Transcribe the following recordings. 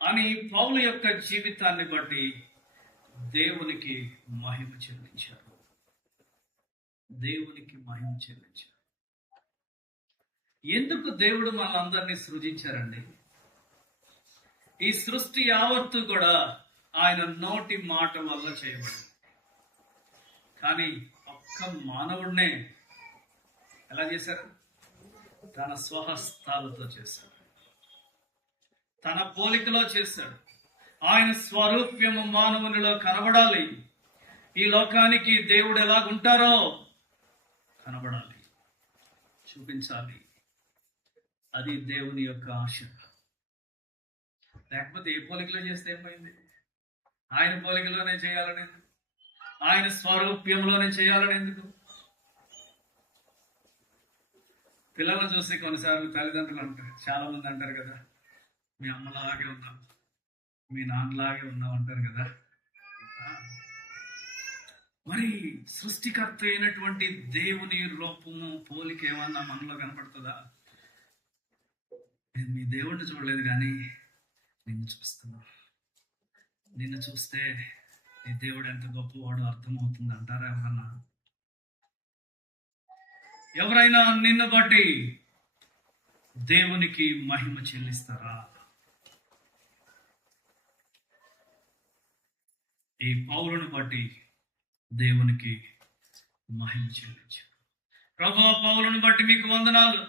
అని పౌలు యొక్క జీవితాన్ని బట్టి దేవునికి మహిమ చెల్లించారు. దేవునికి మహిమ చెల్లించారు. ఎందుకు దేవుడు మనందరినీ సృజించారండి? ఈ సృష్టి యావత్తు కూడా ఆయన నోటి మాట వల్ల చేయబడింది. కానీ ఒక్క మానవుడినే ఎలా చేశారు? తన స్వహస్తాలతో చేశాడు, తన పోలికలో చేశాడు. ఆయన స్వరూప్యము మానవునిలో కనబడాలి. ఈ లోకానికి దేవుడు ఎలాగుంటారో కనబడాలి, చూపించాలి. అది దేవుని యొక్క ఆశ. లేకపోతే ఏ పోలికలో చేస్తే ఏమైంది? ఆయన పోలికలోనే చేయాలని, ఆయన స్వరూప్యంలోనే చేయాలని ఎందుకు? పిల్లలను చూసి కొన్నిసార్లు తల్లిదండ్రులు అంటారు, చాలా మంది అంటారు కదా, మీ అమ్మలాగే ఉన్నాం, మీ నాన్నలాగే ఉన్నాం అంటారు కదా. మరి సృష్టికర్త అయినటువంటి దేవుని రూపము, పోలిక ఏమన్నా మనలో కనపడుతుందా? నేను మీ దేవుడిని చూడలేదు, కానీ నిన్ను చూస్తున్నా. నిన్ను చూస్తే నీ దేవుడు ఎంత గొప్పవాడు అర్థమవుతుంది అంటారా ఎవరన్నా? ఎవరైనా నిన్ను బట్టి దేవునికి మహిమ చెల్లిస్తారా? ఈ పౌలును బట్టి దేవునికి మహిమ చెల్లించారు. ప్రభువా, పౌలును బట్టి మీకు వందనాలు.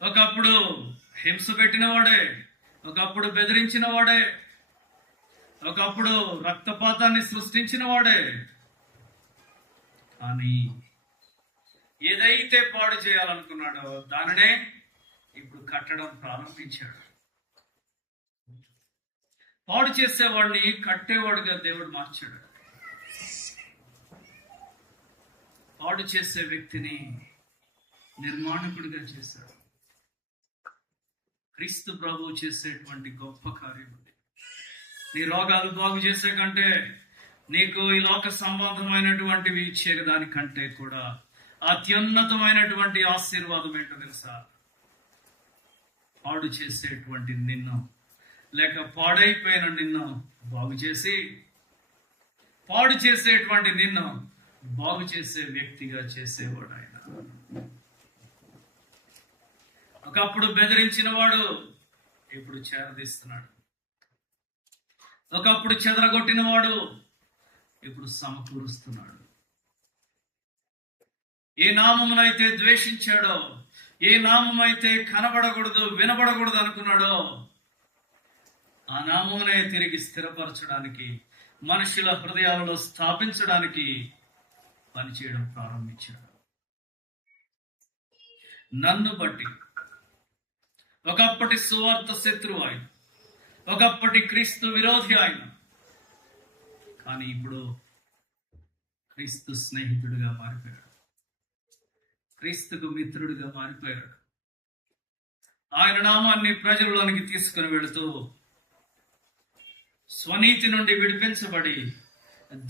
ఒకప్పుడు హింస పెట్టిన వాడే, ఒకప్పుడు బెదిరించిన వాడే, ఒకప్పుడు రక్తపాతాన్ని సృష్టించిన వాడే, కానీ ఏదైతే పాడు చేయాలనుకున్నాడో దానినే ఇప్పుడు కట్టడం ప్రారంభించాడు. పాడు చేసేవాడిని కట్టేవాడుగా దేవుడు మార్చాడు. పాడు చేసే వ్యక్తిని నిర్మాణకుడిగా చేశాడు. క్రీస్తు ప్రభువు చేసేటువంటి గొప్ప కార్యం. నీ రోగాలు బాగు చేసే కంటే, నీకు ఈ లోక సంబంధమైనటువంటివి ఇచ్చే దానికంటే కూడా అత్యున్నతమైనటువంటి ఆశీర్వాదం ఏంటో తెలుసా? పాడు చేసేటువంటి నిన్ను, లేక పాడైపోయిన నిన్ను బాగు చేసి, పాడు చేసేటువంటి నిన్ను బాగు చేసే వ్యక్తిగా చేసేవాడు ఆయన. ఒకప్పుడు బెదిరించిన వాడు ఇప్పుడు చేరదీస్తున్నాడు. ఒకప్పుడు చెదరగొట్టిన వాడు ఇప్పుడు సమకూరుస్తున్నాడు. ఏ నామమునైతే ద్వేషించాడో, ఏ నామమైతే కనబడకూడదు, వినబడకూడదు అనుకున్నాడో, ఆ నామమునే తిరిగి స్థిరపరచడానికి, మనుషుల హృదయాలలో స్థాపించడానికి పనిచేయడం ప్రారంభించాడు. నన్ను బట్టి ఒకప్పటి సువార్త శత్రువు ఆయన, ఒకప్పటి క్రీస్తు విరోధి ఆయన, కానీ ఇప్పుడు క్రీస్తు స్నేహితుడిగా మారిపోయాడు, క్రీస్తుకు మిత్రుడిగా మారిపోయాడు. ఆయన నామాన్ని ప్రజలలోనికి తీసుకుని వెళుతూ స్వనీతి నుండి విడిపించబడి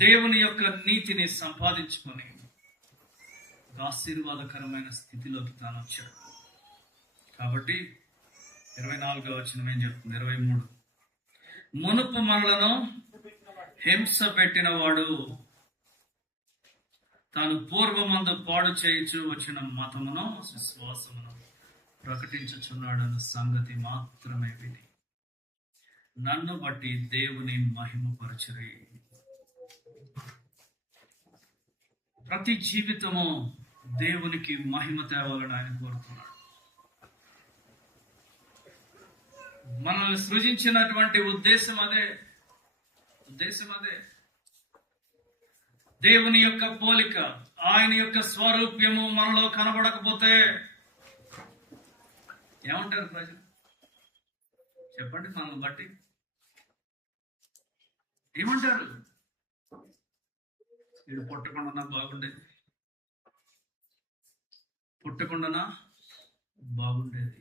దేవుని యొక్క నీతిని సంపాదించుకొని ఆశీర్వాదకరమైన స్థితిలోకి తాను వచ్చాడు. కాబట్టి 24వ వచనం ఏం చెప్తుంది? 23, మునుపు మనలను హింస పెట్టిన వాడు తాను పూర్వమందు పాడు చేయించు వచ్చిన మతమును విశ్వాసమును ప్రకటించుచున్నాడన్న సంగతి మాత్రమే విని నన్ను బట్టి దేవుని మహిమపరచురి. ప్రతి జీవితము దేవునికి మహిమ తేవాలని ఆయన కోరుతున్నాడు. మనల్ని సృజించినటువంటి ఉద్దేశం అదే. దేవుని యొక్క పోలిక, ఆయన యొక్క స్వరూప్యము మనలో కనబడకపోతే ఏమంటారు ప్రజలు? చెప్పండి, మనల్ని బట్టి ఏమంటారు? వీడు పుట్టకుండా బాగుండేది, పుట్టకుండా బాగుండేది.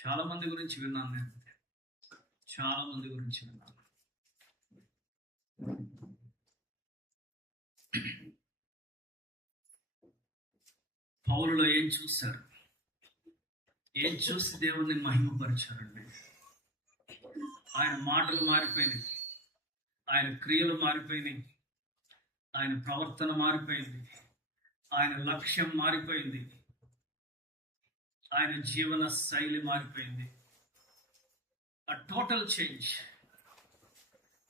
చాలా మంది గురించి విన్నాను నేను, చాలా మంది గురించి విన్నాను. పౌలులో ఏం చూశారు? ఏం చూసి దేవుణ్ణి మహిమపరిచారండి? ఆయన మాటలు మారిపోయినాయి, ఆయన క్రియలు మారిపోయినాయి, ఆయన ప్రవర్తన మారిపోయింది, ఆయన లక్ష్యం మారిపోయింది, ఆయన జీవన శైలి మారిపోయింది. A total change,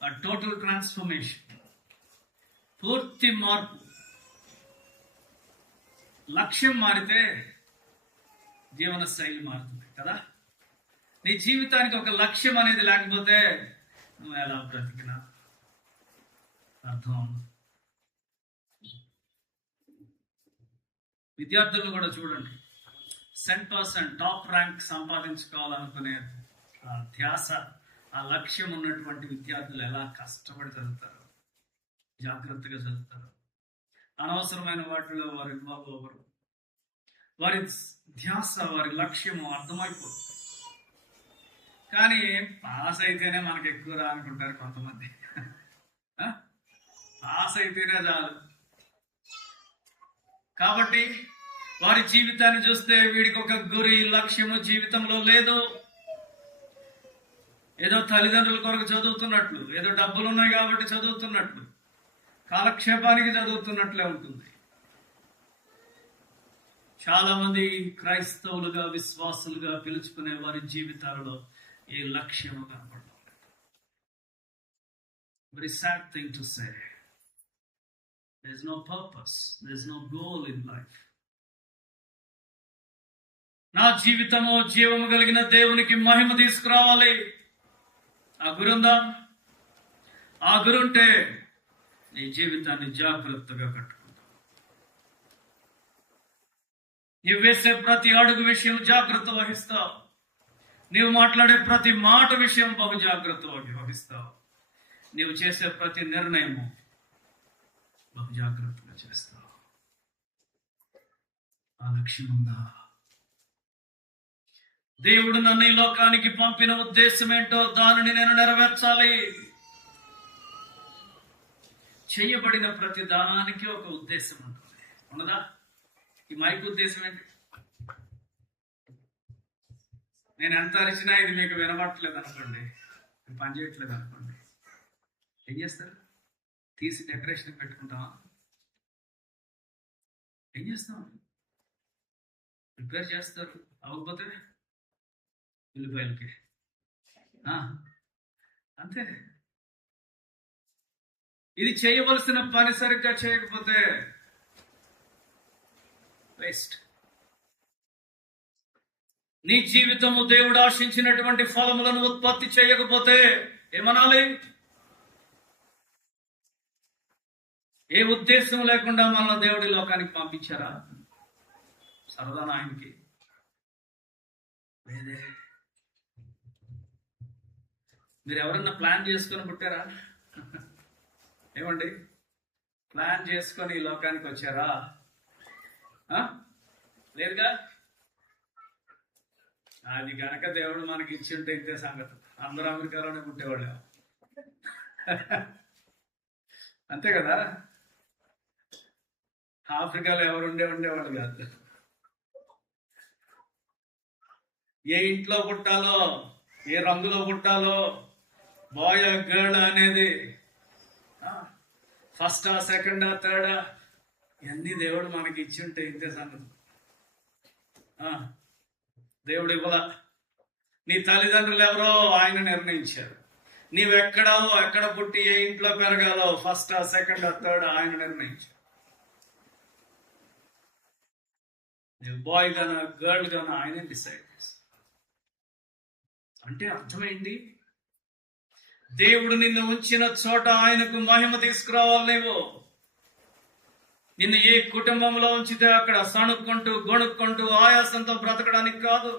a total transformation, పూర్తి మార్పు. లక్ష్యం మారితే జీవన శైలి మారుతుంది కదా. నీ జీవితానికి ఒక లక్ష్యం అనేది లేకపోతే నువ్వు ఎలా బ్రతికినా అర్థం. విద్యార్థులను కూడా చూడండి, 100% టాప్ ర్యాంక్ సంపాదించుకోవాలనుకునే ఆ ధ్యాస, ఆ లక్ష్యం ఉన్నటువంటి విద్యార్థులు ఎలా కష్టపడి చదువుతారు, జాగ్రత్తగా చదువుతారు. అనవసరమైన వాటిలో వారు ఇన్వాల్వ్ అవ్వరు. వారి ధ్యాస, వారి లక్ష్యము అర్థమైపోతుంది. కానీ పాస్ అయితేనే మనకు ఎక్కువ రా అనుకుంటారు కొంతమంది. పాస్ అయితేనే చాలు. కాబట్టి వారి జీవితాన్ని చూస్తే వీడికి ఒక గురి, లక్ష్యము జీవితంలో లేదు. ఏదో తల్లిదండ్రుల కొరకు చదువుతున్నట్లు, ఏదో డబ్బులు ఉన్నాయి కాబట్టి చదువుతున్నట్లు, కాలక్షేపానికి చదువుతున్నట్లే ఉంటుంది. చాలా మంది క్రైస్తవులుగా, విశ్వాసులుగా పిలుచుకునే వారి జీవితాలలో ఏ లక్ష్యము కనపడడం. Very sad thing to say. There is no purpose, there is no goal in life. నా జీవితము జీవము కలిగిన దేవునికి మహిమ తీసుకురావాలి. ఆ గురుందా? ఆ గురుంటే నీ జీవితాన్ని జాగ్రత్తగా కట్టుకుంటావు. నీవు వేసే ప్రతి అడుగు విషయం జాగ్రత్త వహిస్తావు. నీవు మాట్లాడే ప్రతి మాట విషయం బహు జాగ్రత్త వహిస్తావు. నీవు చేసే ప్రతి నిర్ణయము బహు జాగ్రత్తగా చేస్తావు. ఆ లక్ష్యం ఉందా? దేవుడు నన్ను ఈ లోకానికి పంపిన ఉద్దేశం ఏంటో దానిని నేను నెరవేర్చాలి. చెయ్యబడిన ప్రతి దానికి ఒక ఉద్దేశం ఉంటుంది, ఉన్నదా? ఈ మైక్ ఉద్దేశం ఏంటి? నేను ఎంత అరిచినా ఇది మీకు వినబట్టలేదు అనుకోండి, పని చేయట్లేదు అనుకోండి, ఏం చేస్తారు? తీసి డెకరేషన్ పెట్టుకుంటావా? ఏం చేస్తాం? ప్రిపేర్ చేస్తారు. అవ్వకపోతే ఉల్లిపాయలకి అంతే. ఇది చేయవలసిన పని సరిగ్గా చేయకపోతే వేస్ట్. నీ జీవితము దేవుడు ఆశించినటువంటి ఫలములను ఉత్పత్తి చేయకపోతే ఏమనాలి? ఏ ఉద్దేశం లేకుండా మనల్ని దేవుడి లోకానికి పంపించారా? సరదా ఆయనకి లేదే. మీరు ఎవరన్నా ప్లాన్ చేసుకొని పుట్టారా? ఏమండి, ప్లాన్ చేసుకొని ఈ లోకానికి వచ్చారా? లేదుగా. అది కనుక దేవుడు మనకి ఇచ్చింటే ఇంతే సంగతి. అందరూ అమెరికాలోనే పుట్టేవాళ్ళు, అంతే కదా. ఆఫ్రికాలో ఎవరు ఉండేవాళ్ళు కాదు. ఏ ఇంట్లో పుట్టాలో, ఏ రంగులో పుట్టాలో, బాయ్ గర్ల్ అనేది, ఫస్టా సెకండా థర్డా, ఇవన్నీ దేవుడు మనకి ఇచ్చి ఉంటే ఇంతే సంగతి. దేవుడు ఇవ్వాల. నీ తల్లిదండ్రులు ఎవరో ఆయన నిర్ణయించారు. నీవెక్కడావో, ఎక్కడ పుట్టి ఏ ఇంట్లో పెరగాలో, ఫస్టా సెకండా థర్డా ఆయన నిర్ణయించారు. నువ్వు బాయ్ గానా గర్ల్ గానా ఆయన డిసైడ్ చేస్తాడు. అంటే అర్థమైంది, దేవుడు నిన్ను ఉంచిన చోట ఆయనకు మహిమ తీసుకురావాలి. నువ్వు నిన్ను ఏ కుటుంబంలో ఉంచితే అక్కడ సణుక్కుంటూ గొణుక్కుంటూ ఆయాసంతో బ్రతకడానికి కాదు.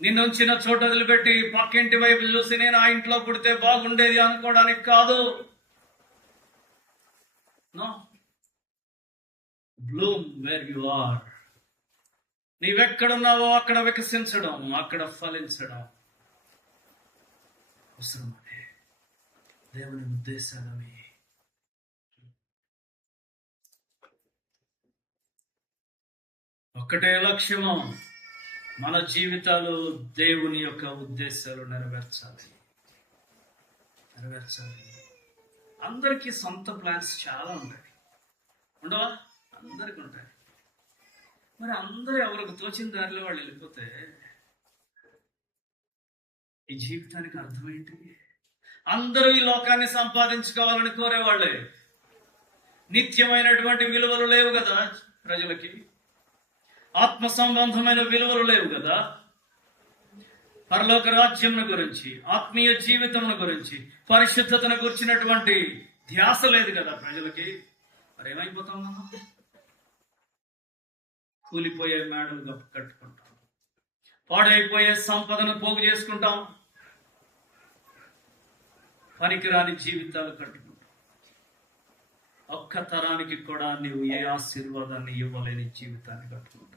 నిన్ను ఉంచిన చోట వదిలిపెట్టి పక్కింటి వైపు చూసి నేను ఆ ఇంట్లో పుడితే బాగుండేది అనుకోవడానికి కాదు. No, bloom where you are. నీవెక్కడున్నావో అక్కడ వికసించడం, అక్కడ ఫలించడం అవసరమనే దేవుని ఉద్దేశాలవి. ఒక్కటే లక్ష్యము, మన జీవితాలు దేవుని యొక్క ఉద్దేశాలు నెరవేర్చాలి. అందరికీ సొంత ప్లాన్స్ చాలా ఉంటాయి, ఉండవా? అందరికి ఉంటాయి. మరి అందరూ ఎవరికి తోచిన దారిలో వాళ్ళు వెళ్ళిపోతే ఈ జీవితానికి అర్థమేంటి? అందరూ ఈ లోకాన్ని సంపాదించుకోవాలని కోరేవాళ్ళే. నిత్యమైనటువంటి విలువలు లేవు కదా ప్రజలకి, ఆత్మ సంబంధమైన విలువలు లేవు కదా. పరలోక రాజ్యం గురించి, ఆత్మీయ జీవితం గురించి, పరిశుద్ధతను గురించినటువంటి ధ్యాస లేదు కదా ప్రజలకి. మరి ఏమైపోతాం మనం? కూలిపోయే మేడలు కట్టుకుంటాం, పాడైపోయే సంపదను పోగు చేసుకుంటాం, పనికిరాని జీవితాలు కట్టుకుంటాం. ఒక్క తరానికి కూడా నీవు ఏ ఆశీర్వాదాన్ని ఇవ్వలేని జీవితాన్ని కట్టుకుంటావు.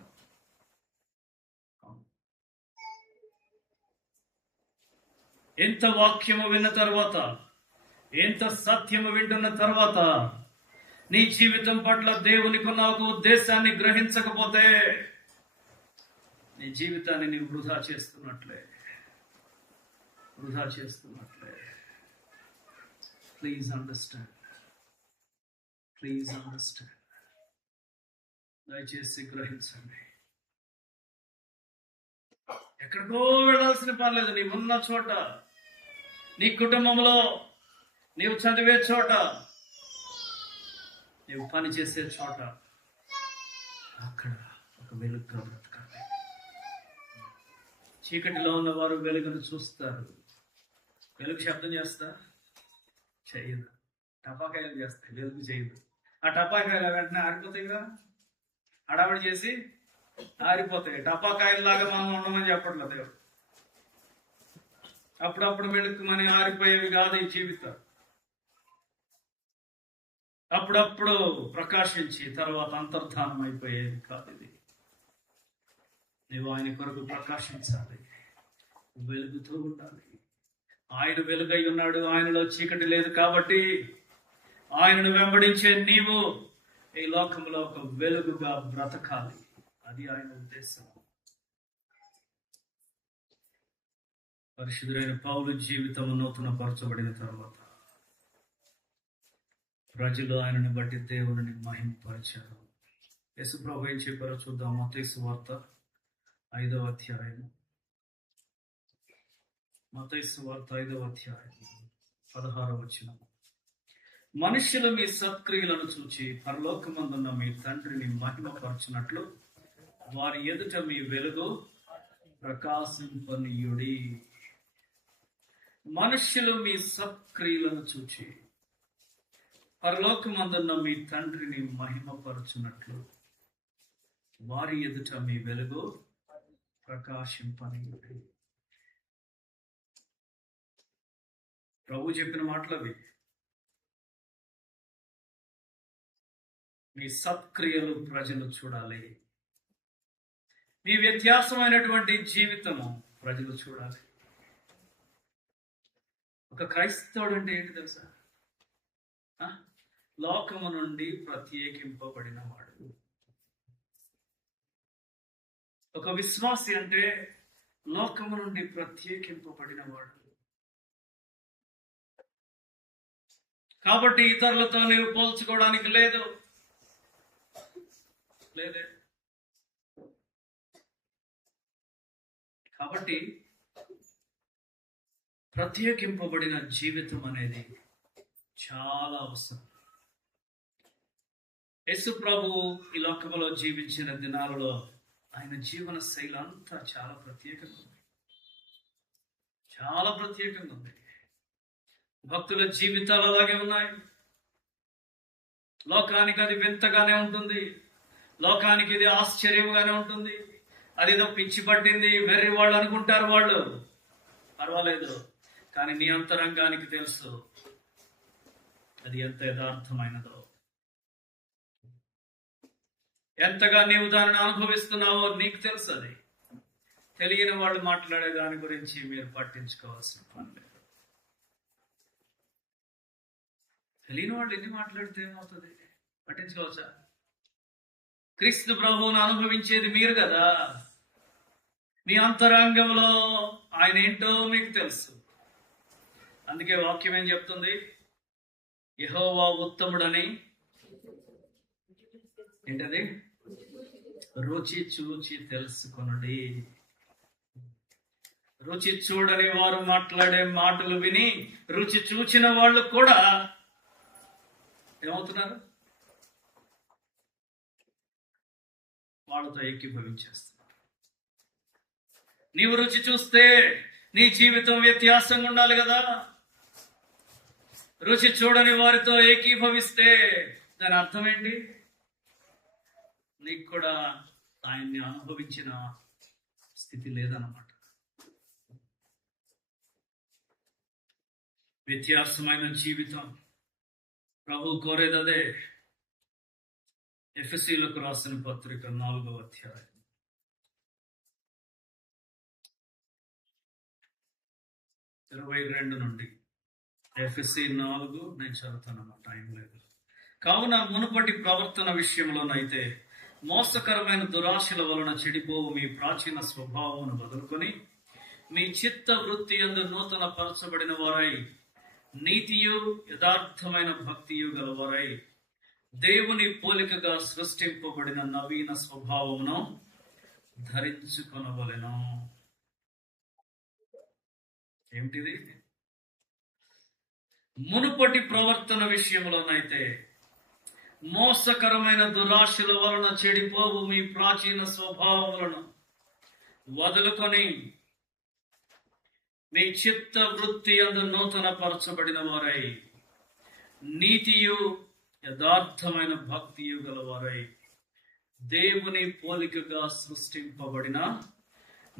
ఎంత వాక్యము విన్న తర్వాత, ఎంత సత్యము వింటున్న తర్వాత నీ జీవితం పట్ల దేవునికి ఉన్న ఒక ఉద్దేశాన్ని గ్రహించకపోతే నీ జీవితాన్ని నీవు వృధా చేస్తున్నట్లే. Please understand. దయచేసి గ్రహించండి. ఎక్కడికో వెళ్ళాల్సిన పని లేదు. నీవు ఉన్న చోట, నీ కుటుంబంలో, నీవు చదివే చోట, నీవు పని చేసే చోట, అక్కడ ఒక వెలుగుగా బ్రతకాలి. చీకటిలో ఉన్న వారు వెలుగును చూస్తారు. వెలుగు శబ్దం చేస్తా చేయదు, టపాకాయలు చేస్తాయి, వెలుగు చేయదు. ఆ టపాకాయలు వెంటనే ఆరిపోతాయి కదా, హడావిడి చేసి ఆరిపోతాయి. టపాకాయల్లాగా మనం ఉండమని చెప్పట్లేదు దేవుడు. అప్పుడప్పుడు వెలుగుమని ఆరిపోయేవి కాదు ఈ జీవితం. అప్పుడప్పుడు ప్రకాశించి తర్వాత అంతర్ధానం అయిపోయేది కాదు ఇది. నీవు ఆయన కొరకు ప్రకాశించాలి, వెలుగుతూ ఉండాలి. ఆయన వెలుగై ఉన్నాడు, ఆయనలో చీకటి లేదు. కాబట్టి ఆయనను వెంబడించే నీవు ఈ లోకంలో ఒక వెలుగుగా బ్రతకాలి. అది ఆయన ఉద్దేశం. పరిశుద్ధుడైన పౌలు జీవితం నూతన పరచబడిన తర్వాత ప్రజలు ఆయనను బట్టి దేవుని మహిమపరిచారు. యేసు ప్రభు ఏం చెప్పారో చూద్దాం. మత్తయి సువార్త 5వ అధ్యాయం. మత్తయి సువార్త 5వ అధ్యాయం 16వ వచనం. మనుష్యులు మీ సత్క్రియలను చూచి పరలోకమందున్న మీ తండ్రిని మహిమపరచునట్లు వారి ఎదుట మీ వెలుగు ప్రకాశింపనీయుడి. మనుష్యులు మీ సత్క్రియలను చూచి పరలోకమందున్న మీ తండ్రిని మహిమపరచునట్లు వారి ఎదుట మీ వెలుగు ప్రకాశింపనీయుడి. ప్రభు చెప్పిన మాటలు అవి. మీ సత్క్రియలు ప్రజలు చూడాలి. మీ వ్యత్యాసమైనటువంటి జీవితము ప్రజలు చూడాలి. ఒక క్రైస్తవుడు అంటే ఏంటి తెలుసా? లోకము నుండి ప్రత్యేకింపబడిన వాడు. ఒక విశ్వాసి అంటే లోకము నుండి ప్రత్యేకింపబడిన వాడు. కాబట్టి ఇతరులతో నీవు పోల్చుకోవడానికి లేదు. కాబట్టి ప్రత్యేకింపబడిన జీవితం అనేది చాలా అవసరం. యేసు ప్రభు ఈ లోకంలో జీవించిన దినాలలో ఆయన జీవన శైలి అంతా చాలా ప్రత్యేకంగా ఉంది. భక్తుల జీవితాలు అలాగే ఉన్నాయి. లోకానికి అది వింతగానే ఉంటుంది, లోకానికి ఇది ఆశ్చర్యంగానే ఉంటుంది. అదేదో పిచ్చి పట్టింది, వెర్రి వాళ్ళు అనుకుంటారు వాళ్ళు. పర్వాలేదు, కానీ నీ అంతరంగానికి తెలుసు అది ఎంత యథార్థమైనదో, ఎంతగా నీవు దానిని అనుభవిస్తున్నావో నీకు తెలుసు. అది తెలియని వాళ్ళు మాట్లాడే దాని గురించి మీరు పట్టించుకోవాల్సిన పని లేదు. తెలియని వాళ్ళు ఎన్ని మాట్లాడితే ఏమవుతుంది? పట్టించుకోవచ్చా? క్రీస్తు ప్రభువును అనుభవించేది మీరు కదా. మీ అంతరంగంలో ఆయన ఏంటో మీకు తెలుసు. అందుకే వాక్యం ఏం చెప్తుంది? యెహోవా ఉత్తముడని ఏంటది? రుచి చూచి తెలుసుకొనుడి. రుచి చూడని వారు మాట్లాడే మాటలు విని రుచి చూచిన వాళ్ళు కూడా ఏమవుతున్నారు? వాళ్ళతో ఏకీభవించేస్తున్నారు. నీవు రుచి చూస్తే నీ జీవితం వ్యత్యాసంగా ఉండాలి కదా. రుచి చూడని వారితో ఏకీభవిస్తే దాని అర్థం ఏంటి? నీకు కూడా ఆయన్ని అనుభవించిన స్థితి లేదన్నమాట. వ్యత్యాసమైన జీవితం ప్రభు కోరేదదే. ఎఫెసీయులకు రాసిన పత్రిక 4వ అధ్యాయం 22 నుండి. ఎఫెసీ 4 నేను చదువుతానమ్మా, టైం లేదు. కావున మునుపటి ప్రవర్తన విషయంలోనైతే మోసకరమైన దురాశల వలన చెడిపోవు మీ ప్రాచీన స్వభావమును వదులుకొని మీ చిత్త వృత్తి యందు నూతన పరచబడిన వారై నీతియు యథార్థమైన భక్తియు గలవారై దేవుని పోలికగా సృష్టింపబడిన నవీన స్వభావమును ధరించుకొనవలెను. ఏమిటిది? మునుపటి ప్రవర్తన విషయంలోనైతే మోసకరమైన దురాశల వలన చెడిపోవు మీ ప్రాచీన స్వభావములను వదులుకొని మీ చిత్త వృత్తి యందు నూతన పరచబడిన వారై నీతియు యథార్థమైన భక్తియు గలవారై దేవుని పోలికగా సృష్టింపబడిన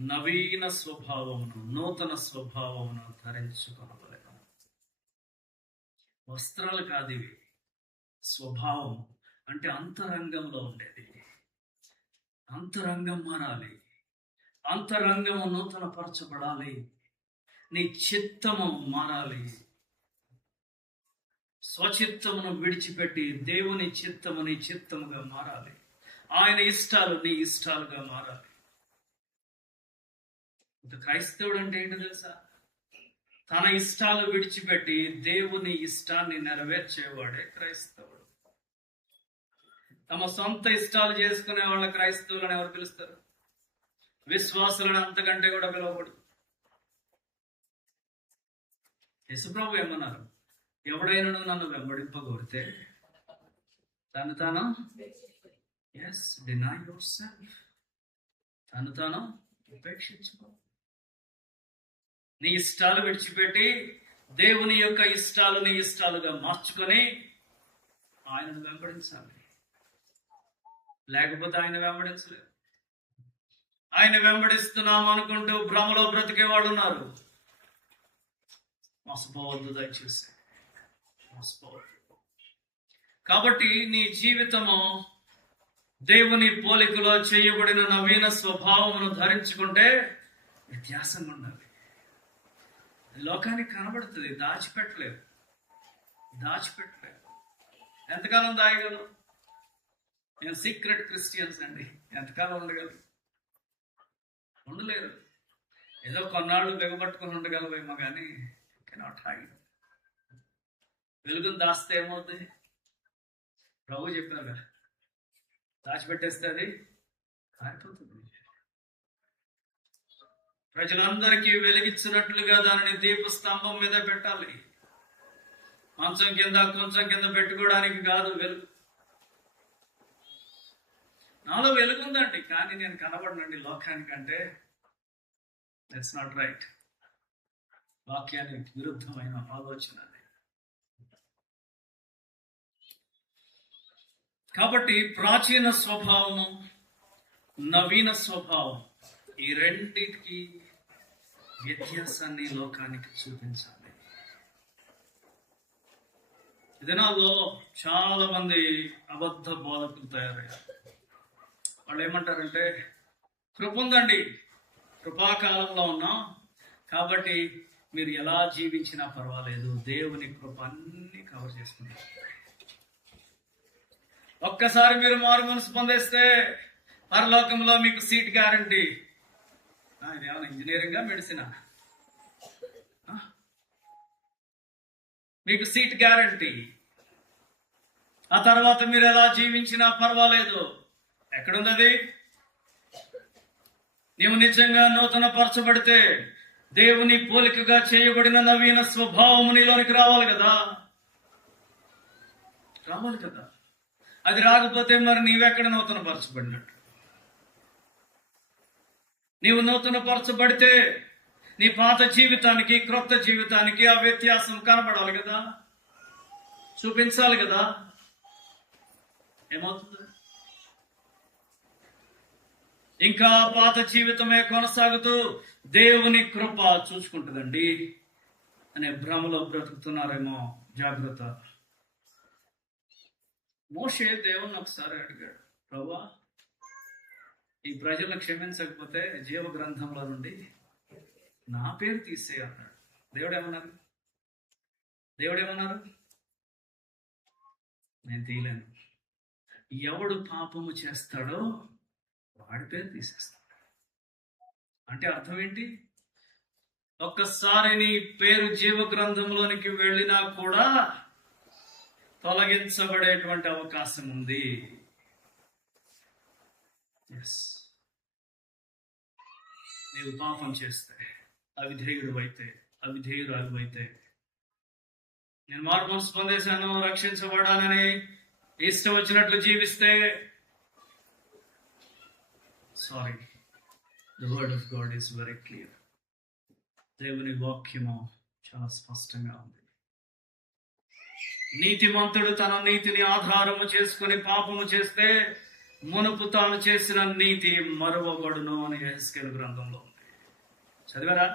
నవీన స్వభావమును నూతన స్వభావమును ధరించుకొనవలెను. వస్త్రాలు కాదు ఇవి. స్వభావం అంటే అంతరంగంలో ఉండేది. అంతరంగం మారాలి. అంతరంగము నూతన పరచబడాలి. నీ చిత్తము మారాలి. స్వచిత్తమును విడిచిపెట్టి దేవుని చిత్తము నీ చిత్తముగా మారాలి. ఆయన ఇష్టాలు నీ ఇష్టాలుగా మారాలి. క్రైస్తవుడు అంటే ఏంటో తెలుసా? తన ఇష్టాలు విడిచిపెట్టి దేవుని ఇష్టాన్ని నెరవేర్చేవాడే క్రైస్తవుడు. తమ సొంత ఇష్టాలు చేసుకునే వాళ్ళ క్రైస్తవులను ఎవరు పిలుస్తారు? విశ్వాసులను అంతకంటే కూడా పిలవకూడదు. యేసుప్రభు ఏమన్నారు? ఎవడైనా నన్ను వెంబడింపగోరితే తను తాను డినై యువర్ సెల్ఫ్, తను తాను ఉపేక్షించుకో. నీ ఇష్టాలు విడిచిపెట్టి దేవుని యొక్క ఇష్టాలు నీ ఇష్టాలుగా మార్చుకొని ఆయనను వెంబడించాలి. లేకపోతే ఆయన వెంబడించలేదు. ఆయన వెంబడిస్తున్నాం అనుకుంటూ భ్రమలో బ్రతికే వాళ్ళు ఉన్నారు. మోసపోవద్దు, దయచేసి మోసపోవద్దు. కాబట్టి నీ జీవితము దేవుని పోలికలో చేయబడిన నవీన స్వభావమును ధరించుకుంటే వ్యత్యాసంగా ఉండాలి. లోకానికి కనబడుతుంది, దాచిపెట్టలేదు. ఎంతకాలం దాయగలరు? నేను సీక్రెట్ క్రిస్టియన్స్ అండి. ఎంతకాలం ఉండగలరు? ఉండలేరు. ఏదో కొన్నాళ్ళు బిగబట్టుకుని ఉండగలవేమో కానీ కెనాట్ హైడ్. వెలుగును దాస్తే ఏమవుతుంది? ప్రభు చెప్పారు కదా, దాచిపెట్టేస్తే అది కారిపోతుంది. ప్రజలందరికీ వెలిగించినట్లుగా దానిని దీపస్తంభం మీద పెట్టాలి. మంచం కింద కొంచెం కింద పెట్టుకోవడానికి కాదు వెలుగు. నాలో వెలుగుందండి, కానీ నేను కనబడనండి లోకానికంటే దట్స్ నాట్ రైట్. వాక్యానికి విరుద్ధమైన ఆలోచన. కాబట్టి ప్రాచీన స్వభావము, నవీన స్వభావం, ఈ రెండింటికి వ్యత్యాసాన్ని లోకానికి చూపించాలి. దినాల్లో చాలా మంది అబద్ధ బోధకులు తయారయ్యారు. వాళ్ళు ఏమంటారంటే, కృప ఉందండి, కృపాకాలంలో ఉన్నాం కాబట్టి మీరు ఎలా జీవించినా పర్వాలేదు, దేవుని కృప అన్ని కవర్ చేసుకుంటారు. ఒక్కసారి మీరు మారు మనసు పొందేస్తే పరలోకంలో మీకు సీట్ గ్యారంటీ. ఇదేమన్నా ఇంజనీరింగా, మెడిసినా? మీకు సీట్ గ్యారంటీ. ఆ తర్వాత మీరు ఎలా జీవించినా పర్వాలేదు. ఎక్కడున్నది? నీవు నిజంగా నూతన పరచబడితే దేవుని పోలికగా చేయబడిన నవీన స్వభావము నీలోనికి రావాలి కదా. అది రాకపోతే మరి నీవెక్కడ నూతన పరచబడినట్టు? నీవు నూతన పరచబడితే నీ పాత జీవితానికి క్రొత్త జీవితానికి ఆ వ్యత్యాసం కనబడాలి కదా, చూపించాలి కదా. ఏమవుతుంది? ఇంకా పాత జీవితమే కొనసాగుతూ దేవుని కృప చూసుకుంటుందండి అనే భ్రమలో బ్రతుకుతున్నారేమో. జాగ్రత్త. మోషే దేవుణ్ణి ఒకసారి అడిగాడు, ప్రభువా, ఈ ప్రజలను క్షమించకపోతే జీవ గ్రంథంలో నుండి నా పేరు తీసే అన్నాడు. దేవుడేమన్నారు? నేను తీయలేను. ఎవడు పాపము చేస్తాడో వాడి పేరు తీసేస్తాడు. అంటే అర్థం ఏంటి? ఒక్కసారి నీ పేరు జీవ గ్రంథంలోనికి వెళ్ళినా కూడా తొలగించబడేటువంటి అవకాశం ఉంది. నీవు పాపం చేస్తే, అవిధేయురాలు అయితే, నేను మారు మనసు పొందేశాను, రక్షించబడానని ఇష్టం వచ్చినట్లు జీవిస్తే, sorry, the word of God is very clear. దేవుని వాక్యము చాలా స్పష్టంగా ఉంది. నీతిమంతుడు తన నీతిని ఆధారము చేసుకుని పాపము చేస్తే మునుపు తాను చేసిన నీతి మరువబడును అని యెహెజ్కేలు గ్రంథంలో ఉంది. చదివారా?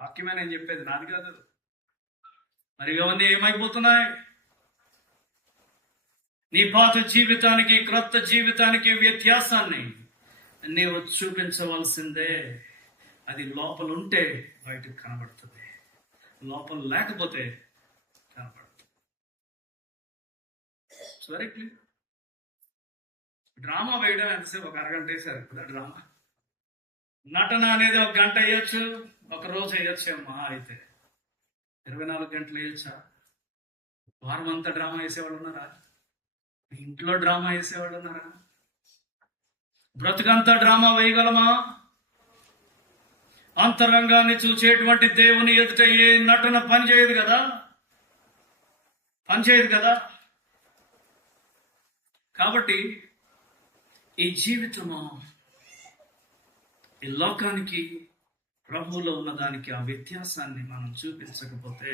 వాక్యమే నేను చెప్పేది, నాది కాదు. మరి ఇవన్నీ ఏమైపోతున్నాయి? నీ పాత జీవితానికి క్రొత్త జీవితానికి వ్యత్యాసాన్ని నీవు చూపించవలసిందే. అది లోపల ఉంటే బయటకు కనబడుతుంది, లోపల లేకపోతే కనబడుతుంది. Very clear. డ్రామా వేయడం ఎంతసేపు? ఒక అరగంట వేసారు కదా డ్రామా. నటన అనేది ఒక గంట వేయచ్చు, ఒక రోజు వేయచ్చు అమ్మా. అయితే 24 గంటలు వేయచ్చా? వారం అంతా డ్రామా వేసేవాళ్ళు ఉన్నారా? ఇంట్లో డ్రామా వేసేవాళ్ళు ఉన్నారా? బ్రతుకంతా డ్రామా వేయగలమా? అంతరంగాన్ని చూసేటువంటి దేవుని ఎదుట ఏ నటన పనిచేయదు కదా. కాబట్టి ఈ జీవితము, ఈ లోకానికి ప్రభువులో ఉన్నదానికి ఆ వ్యత్యాసాన్ని మనం చూపించకపోతే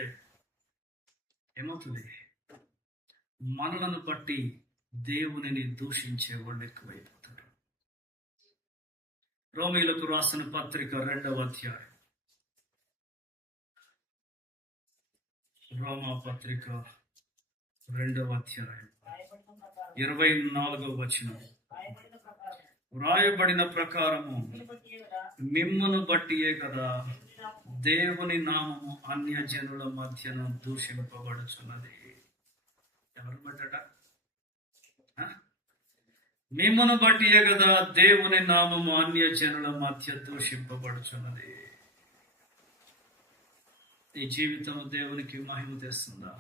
ఏమవుతుంది? మనలను బట్టి దేవునిని దూషించే వాళ్ళు ఎక్కువైపోతారు. రోమీయులకు రాసిన పత్రిక 2వ అధ్యాయం, రోమా పత్రిక 2వ అధ్యాయం 24వ వచనం. వ్రాయబడిన ప్రకారము మిమ్మును బట్టియే కదా దేవుని నామము అన్యజనుల మధ్యను దూషింపబడుచున్నది. ఎవరు బట్టట? మిమ్మును బట్టియే కదా దేవుని నామము అన్యజనుల మధ్య దూషింపబడుచున్నది. ఈ జీవితం దేవునికి మహిమ తెస్తుందా,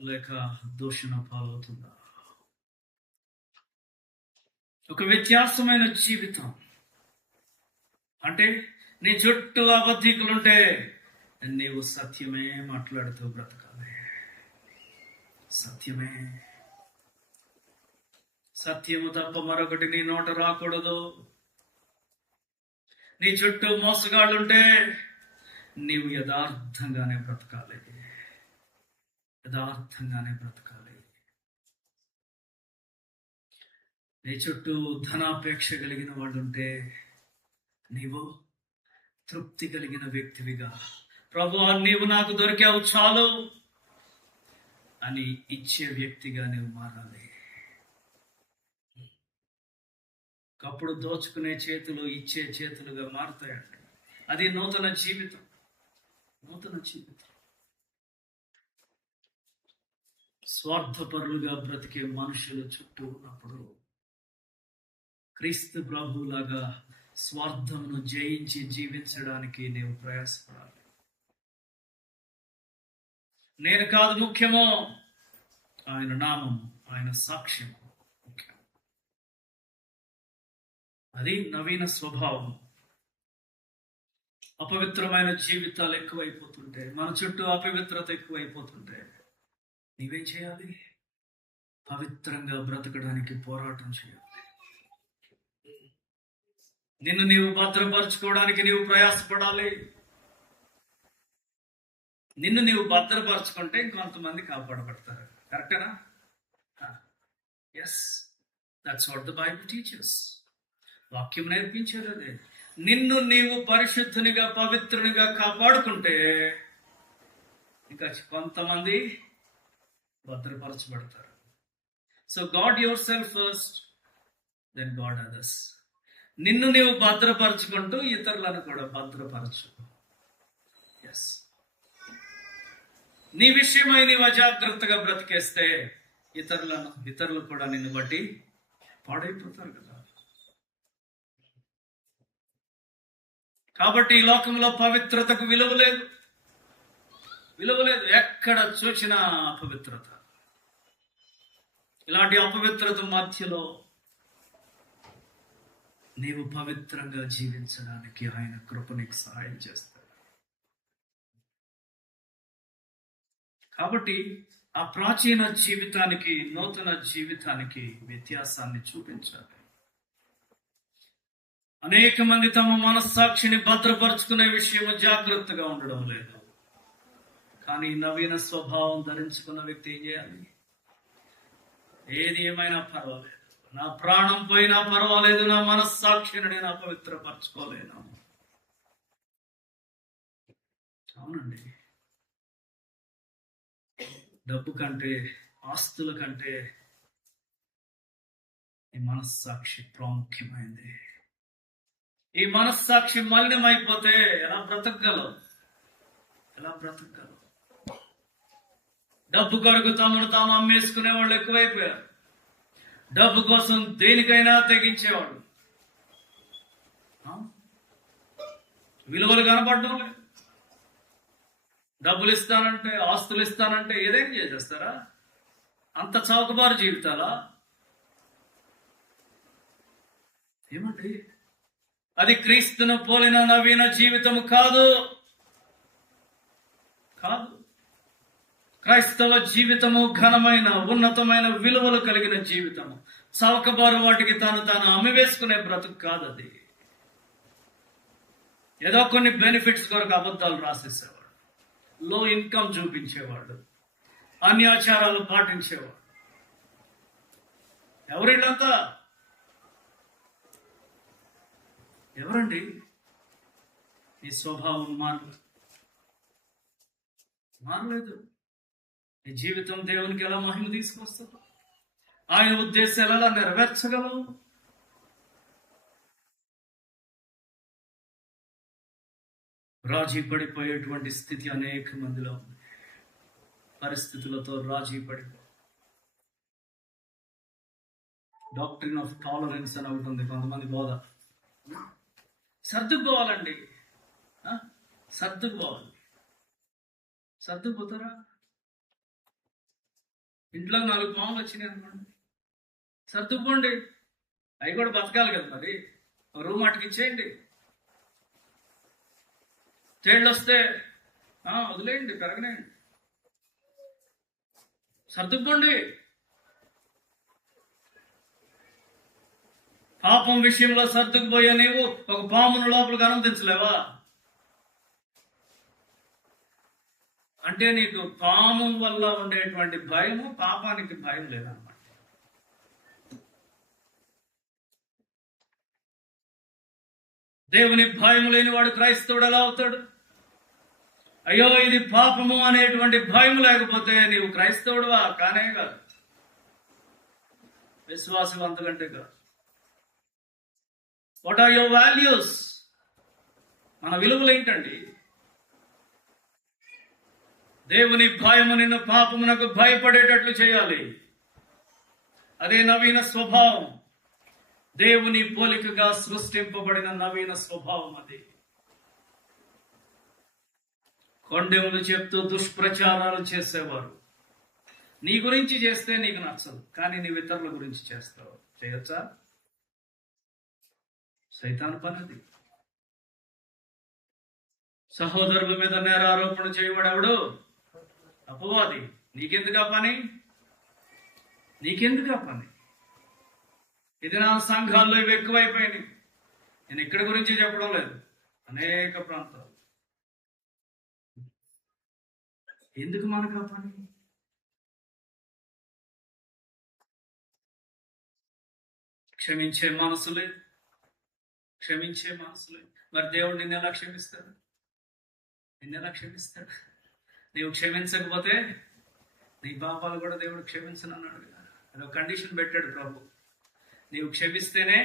లేక దూషణ పాలవుతుందా? ఒక వ్యత్యాసమైన జీవితం అంటే నీ చుట్టూ అబద్ధికులుంటే నీవు సత్యమే మాట్లాడుతూ బ్రతకాలి. సత్యము తప్ప మరొకటి నీ నోట రాకూడదు. నీ చుట్టూ మోసగాళ్ళుంటే నీవు యథార్థంగానే బ్రతకాలి. నీ చుట్టూ ధనాపేక్ష కలిగిన వాళ్ళు ఉంటే నీవు తృప్తి కలిగిన వ్యక్తివిగా, ప్రభువా నీవు నాకు దొరికావు చాలు అని ఇచ్చే వ్యక్తిగా నీవు మారాలి. ఒకప్పుడు దోచుకునే చేతులు ఇచ్చే చేతులుగా మారుతాయండి. అది నూతన జీవితం. స్వార్థపరులుగా బ్రతికే మనుషులు చుట్టూ ఉన్నప్పుడు క్రీస్తు ప్రభువులాగా స్వార్థమును జయించి జీవించడానికి నీవు ప్రయాసపడాలి. నేను కాదు ముఖ్యమో, ఆయన నామము, ఆయన సాక్ష్యము ముఖ్యం. అది నవీన స్వభావం. అపవిత్రమైన జీవితాలు ఎక్కువైపోతుంటే, మన చుట్టూ అపవిత్రత ఎక్కువైపోతుంటే నీవేం చేయాలి? పవిత్రంగా బ్రతకడానికి పోరాటం చేయాలి. నిన్ను నీవు భద్రపరచుకోవడానికి నీవు ప్రయాసపడాలి. నిన్ను నీవు భద్రపరచుకుంటే ఇంకొంతమంది కాపాడబడతారు. కరెక్టేనా? Yes, that's what the Bible teachers. వాక్యం నేర్పించేది అదే. నిన్ను నీవు పరిశుద్ధునిగా పవిత్రునిగా కాపాడుకుంటే ఇంకా కొంతమంది భద్రపరచబడతారు. So guard yourself first, then guard others. నిన్ను నీవు భద్రపరచుకుంటూ ఇతరులను కూడా భద్రపరచు. ఎస్, నీ విషయమై నీవు అజాగ్రత్తగా బ్రతికేస్తే ఇతరులు కూడా నిన్ను బట్టి పాడైపోతారు కదా. కాబట్టి ఈ లోకంలో పవిత్రతకు విలువ లేదు. ఎక్కడ చూసినా అపవిత్రత. ఇలాంటి అపవిత్రత మధ్యలో నీవు పవిత్రంగా జీవించడానికి ఆయన కృప నీకు సహాయం చేస్తాడు. కాబట్టి ఆ ప్రాచీన జీవితానికి నూతన జీవితానికి వ్యత్యాసాన్ని చూపించాలి. అనేక మంది తమ మనస్సాక్షిని భద్రపరుచుకునే విషయం జాగ్రత్తగా ఉండడం లేదు. కానీ నవీన స్వభావం ధరించుకున్న వ్యక్తి ఏం చేయాలి? ఏది ఏమైనా పర్వాలేదు, నా ప్రాణం పోయినా పర్వాలేదు, నా మనస్సాక్షిని నేను అపవిత్రపరచుకోలేను. అవునండి, డబ్బు కంటే, ఆస్తుల కంటే ఈ మనస్సాక్షి ప్రాముఖ్యమైంది. ఈ మనస్సాక్షి మలినమైపోతే ఎలా బ్రతకగలవు? డబ్బు కొరకు తమను తాము అమ్మేసుకునే వాళ్ళు ఎక్కువైపోయారు. డబ్బు కోసం దేనికైనా తెగించేవాడు. విలువలు కనపడడం లేదు. డబ్బులు ఇస్తానంటే, ఆస్తులు ఇస్తానంటే ఏదైనా చేసేస్తారా? అంత చౌకబారు జీవితాలా? ఏమండి, అది క్రీస్తును పోలిన నవీన జీవితము కాదు. క్రైస్తవ జీవితము ఘనమైన, ఉన్నతమైన విలువలు కలిగిన జీవితము. చౌకబారు వాటికి తాను అమ్మివేసుకునే బ్రతుకు కాదు అది. ఏదో కొన్ని బెనిఫిట్స్ కొరకు అబద్ధాలు రాసేసేవాడు, లో ఇన్కమ్ చూపించేవాడు, అన్యాచారాలు పాటించేవాడు. ఎవరిళ్ళంతా? ఎవరండి? ఈ స్వభావం మారలేదు. ఈ జీవితం దేవునికి ఎలా మహిమ తీసుకొస్తారు? ఆయన ఉద్దేశాలు ఎలా నెరవేర్చగలవు? రాజీ పడిపోయేటువంటి స్థితి అనేక మందిలో ఉంది. పరిస్థితులతో రాజీ పడిపో. డాక్ట్రిన్ ఆఫ్ టాలరెన్స్ అని ఒకటి ఉంది, కొంతమంది బోధ. సర్దుకుపోవాలండి, సర్దుకుపోతారా? ఇంట్లో 4 పాములు వచ్చినాయి అనుకోండి, సర్దుకోండి. అవి కూడా బతకాలి కదా, మరి రూమ్ అటుకిచ్చేయండి. తేళ్ళు వస్తే వదిలేయండి, పెరగనేయండి, సర్దుకోండి. పాపం విషయంలో సర్దుకుపోయే నీవు ఒక పామును లోపలికి అనుమతించలేవా? అంటే నీకు పాము వల్ల ఉండేటువంటి భయము, పాపానికి భయం లేదన్నమాట. దేవుని భయం లేని వాడు క్రైస్తవుడు ఎలా అవుతాడు? అయ్యో ఇది పాపము అనేటువంటి భయం లేకపోతే నీవు క్రైస్తవుడువా? కానే కాదు, విశ్వాసం అంతకంటే కాదు. What are your values? మన విలువలు ఏంటండి? దేవుని భయము నిన్ను పాపమునకు భయపడేటట్లు చేయాలి. అదే నవీన స్వభావం. దేవుని పోలికగా సృష్టింపబడిన నవీన స్వభావం అది. కొండెములు చెప్తూ దుష్ప్రచారాలు చేసేవారు. నీ గురించి చేస్తే నీకు నచ్చదు, కానీ నీ ఇతరుల గురించి చేస్తావు. చేయొచ్చా? సైతాను పనిది. సహోదరుల మీద నేరారోపణ చేయబడేవాడు అపవాది. నీకెందుకు పని? నీకెందుకు పని? ఇది నా సంఘాల్లో ఇవి ఎక్కువైపోయినాయి. నేను ఇక్కడి గురించి చెప్పడం లేదు, అనేక ప్రాంతాలు. ఎందుకు మనకు ఆ పని? క్షమించే మనసులే. మరి దేవుడు నిన్నెలా క్షమిస్తాడు? నీవు క్షమించకపోతే నీ పాపాలు కూడా దేవుడు క్షమించను అన్నాడు కదా. అది ఒక కండిషన్ పెట్టాడు ప్రభు. నీవు క్షమిస్తేనే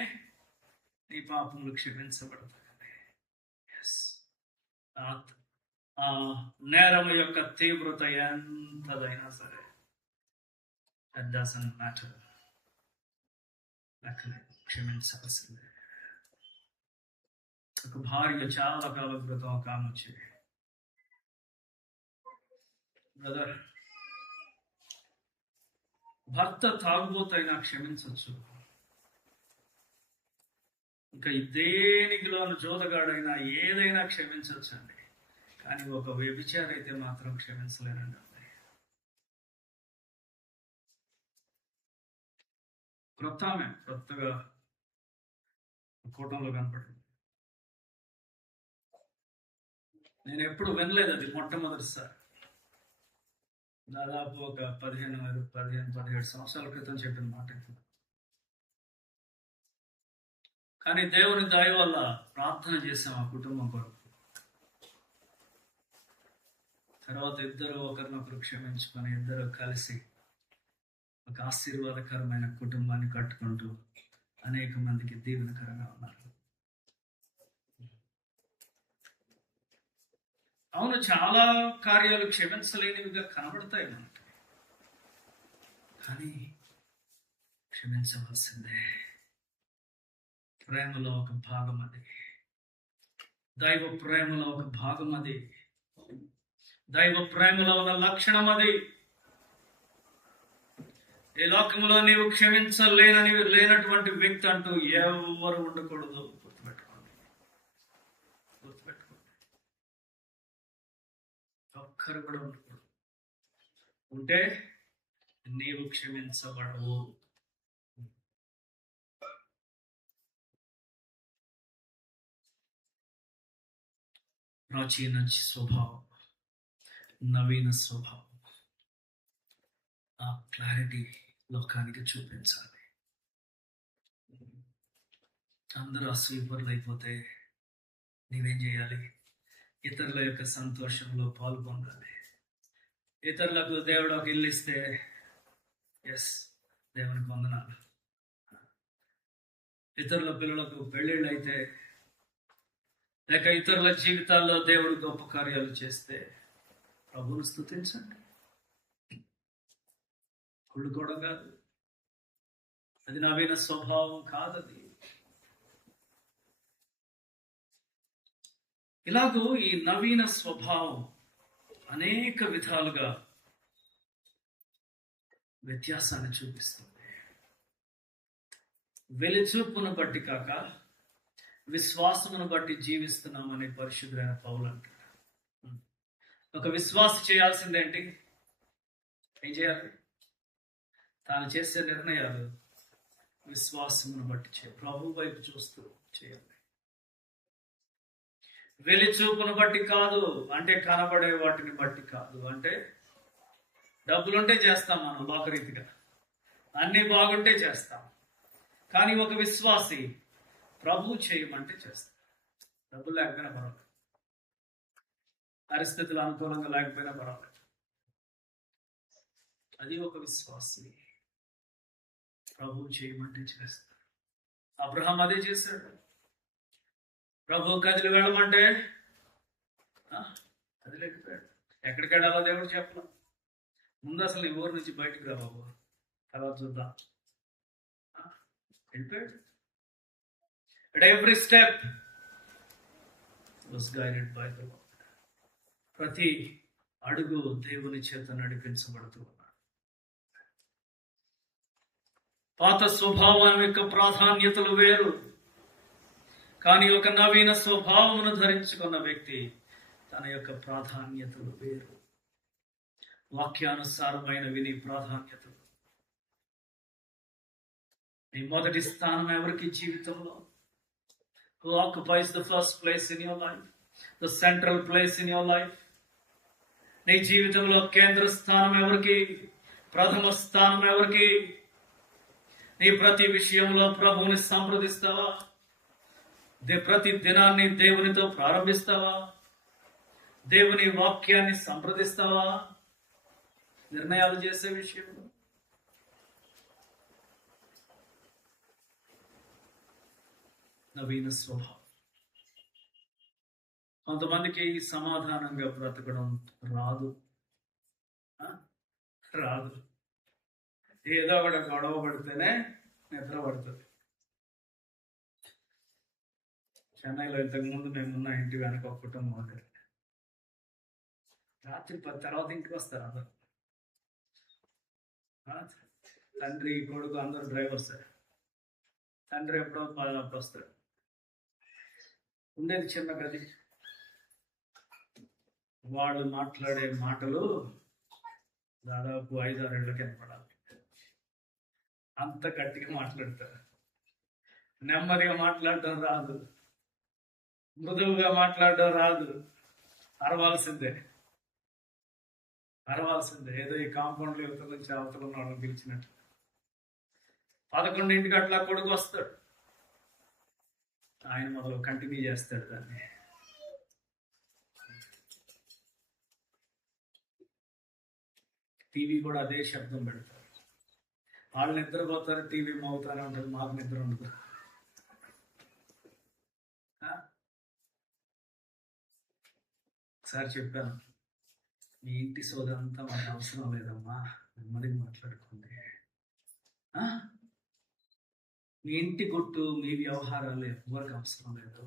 నీ పాపములు క్షమించబడతాయి. ఆ నేరము యొక్క తీవ్రత ఎంతదైనా సరే that doesn't matter. క్షమించాల్సిందే. ఒక భార్య చాలా కాలం క్రితం ఒక ఆమె వచ్చి, బ్రదర్, భర్త తాగుబోతైనా క్షమించవచ్చు, ఇంకా దేనికిలోని జోదగాడైనా ఏదైనా క్షమించవచ్చు అండి, కానీ ఒక వ్యభిచారి అయితే మాత్రం క్షమించలేనండి. కొత్తగా కూటంలో కనపడింది. నేను ఎప్పుడు వినలేదు, అది మొట్టమొదటిసారి. దాదాపు ఒక 17 సంవత్సరాల క్రితం చెప్పిన మాట. కానీ దేవుని దయ వల్ల ప్రార్థన చేసాం ఆ కుటుంబం కొరకు. తర్వాత ఇద్దరు ఒకరినొకరు క్షమించుకొని ఇద్దరు కలిసి ఒక ఆశీర్వాదకరమైన కుటుంబాన్ని కట్టుకుంటూ అనేక మందికి దీవెనకరంగా ఉన్నారు. అవును, చాలా కార్యాలు క్షమించలేనివిగా కనబడతాయి మనకి, కానీ క్షమించవలసిందే. ప్రేమలో ఒక భాగం అది. దైవ ప్రేమలో ఒక భాగం అది. దైవ ప్రేమలో ఉన్న లక్షణం అది. ఈ లోకంలో నీవు లేనటువంటి వ్యక్తి అంటూ ఎవరు ఉండకూడదు. గుర్తుపెట్టుకోండి. ఒక్కరు కూడా ఉండకూడదు. ఉంటే నీవు క్షమించబడవు. ప్రాచీన స్వభావం, నవీన స్వభావం, ఆ క్లారిటీ లోకానికి చూపించాలి. అందరూ అసూయపరులు అయిపోతే నీవేం చేయాలి? ఇతరుల యొక్క సంతోషంలో పాల్గొనాలి. ఇతరులకు దేవుడు ఒక ఇల్లు ఇస్తే ఎస్, దేవునికి వందనాలు. ఇతరుల పిల్లలకు పెళ్ళిళ్ళు అయితే, లేక ఇతరుల జీవితాల్లో దేవుడు గొప్ప కార్యాలు చేస్తే ప్రభువును స్తుతించండి. కుళ్ళుకోవడం కాదు, అది నవీన స్వభావం కాదది. ఇలాగూ ఈ నవీన స్వభావం అనేక విధాలుగా వ్యత్యాసాన్ని చూపిస్తుంది. వెలిచూపును బట్టి కాక విశ్వాసమును బట్టి జీవిస్తున్నామని పరిశుద్ధుడైన పౌలు అంటాడు. ఒక విశ్వాసం చేయాల్సిందేంటి? ఏం చేయాలి? తాను చేసే నిర్ణయాలు విశ్వాసమును బట్టి చేయాలి. ప్రభు వైపు చూస్తూ చేయాలి. వెలిచూపును బట్టి కాదు, అంటే కనబడే వాటిని బట్టి కాదు. అంటే డబ్బులుంటే చేస్తాం మనం లోకరీతిగా, అన్నీ బాగుంటే చేస్తాం. కానీ ఒక విశ్వాసి ప్రభు చేయమంటే చేస్తాం. డబ్బులు లేకపోయినా పర్వాలేదు, పరిస్థితులు అనుకూలంగా లేకపోయినా పర్వాలేదు. అది ఒక విశ్వాసి. ప్రభు చేయమంటే చేస్తాడు. అబ్రహాం అదే చేశాడు. ప్రభు కదిలి వెళ్ళమంటే కదిలేకపోయాడు. ఎక్కడికి వెళ్ళాలో దేవుడు చెప్పను. ముందు అసలు ఈ ఊరు నుంచి బయటకు రా బాబు, తర్వాత చూద్దాం. వెళ్ళిపోయాడు. At every step was guided by the Lord. ప్రతి అడుగు దేవుని చేత నడిపించబడుతూ ఉన్నాడు. పాత స్వభావం యొక్క ప్రాధాన్యతలు వేరు, కానీ ఒక నవీన స్వభావమును ధరించుకున్న వ్యక్తి తన యొక్క ప్రాధాన్యతలు వేరు. వాక్యానుసారమైనవి నీ ప్రాధాన్యతలు. నీ మొదటి స్థానం ఎవరికి జీవితంలో? Who occupies the first place in your life? The central place in your life? నీ జీవితంలో కేంద్ర స్థానం ఎవరికి? ప్రథమ స్థానం ఎవరికి? నీ ప్రతి విషయంలో ప్రభువుని సంప్రదిస్తావా? ప్రతి దినాన్ని దేవునితో ప్రారంభిస్తావా? దేవుని వాక్యాన్ని సంప్రదిస్తావా? నిర్ణయాలు చేసే విషయంలో నవీన స్వభావం. కొంతమందికి సమాధానంగా బ్రతకడం రాదు. ఏదో ఒకటి గొడవ పడితేనే నిద్ర పడుతుంది. చెన్నైలో ఇంతకుముందు మేమున్న ఇంటి వెనక ఒక కుటుంబం ఉంటుంది. రాత్రి 10 తర్వాత ఇంటికి వస్తారు అందరు. తండ్రి కొడుకు అందరూ డ్రైవర్స్. తండ్రి ఎప్పుడో 10 వస్తాడు. ఉండేది చిన్న గది. వాళ్ళు మాట్లాడే మాటలు దాదాపు 5-6 ఏళ్ళకి వినపడాలి. అంత గట్టిగా మాట్లాడతారు. నెమ్మదిగా మాట్లాడటం రాదు, మృదువుగా మాట్లాడటం రాదు. అరవాల్సిందే. ఏదో ఈ కాంపౌండ్లో యువతల నుంచి అవతల ఉన్న వాళ్ళని పిలిచినట్టు. 11 అట్లా కొడుకు వస్తాడు. ఆయన మొదలు కంటిన్యూ చేస్తాడు దాన్ని. టీవీ కూడా అదే శబ్దం పెడతారు. వాళ్ళు నిద్రపోతారు, టీవీ మోగుతానే ఉంటుంది, మాకు నిద్ర ఉండదు. ఒకసారి చెప్పాను, మీ ఇంటి సోదంతా మాకు అవసరం లేదమ్మా, నెమ్మదిగా మాట్లాడుకోండి. మీ ఇంటి గుట్టు, మీ వ్యవహారాలు ఎవరికి అవసరం లేదు,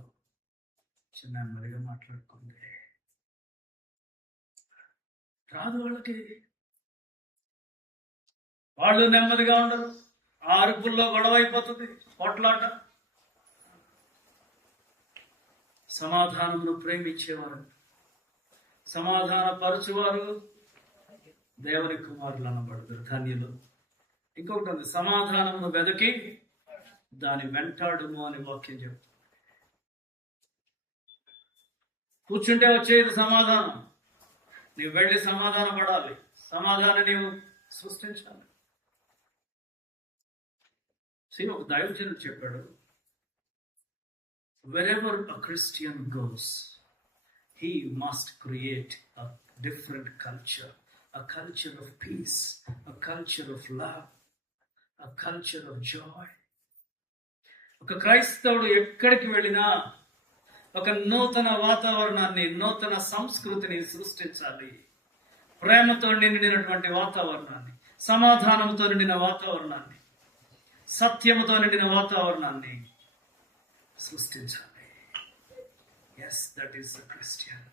చిన్న నెమ్మదిగా మాట్లాడుకోండి. రాదు వాళ్ళకి. వాళ్ళు నెమ్మదిగా ఉండరు. ఆ అరుపుల్లో గొడవ అయిపోతుంది, కొట్లాట. సమాధానమును ప్రేమించేవారు, సమాధాన పరచువారు దేవుని కుమారులు అనబడతారు, ధన్యులు. ఇంకొకటి ఉంది, సమాధానమును వెదకి దాని వెంటాడుము అని వాక్యం చెప్తుంది. కూర్చుంటే వచ్చేది సమాధానం. నీవు వెళ్ళి సమాధానం పడాలి, సమాధానం నీవు సృష్టించాలి. ఒక దైవజనుడు చెప్పాడు, wherever a Christian goes, he must create a different culture, a culture of peace, a culture of love, a culture of joy. ఒక క్రైస్తవుడు ఎక్కడికి వెళ్ళినా ఒక నూతన వాతావరణాన్ని, నూతన సంస్కృతిని సృష్టించాలి. ప్రేమతో నిండినటువంటి వాతావరణాన్ని, సమాధానంతో నిండిన వాతావరణాన్ని, సత్యముతో నిండిన వాతావరణాన్ని సృష్టించాలి. Yes, that is the Christian.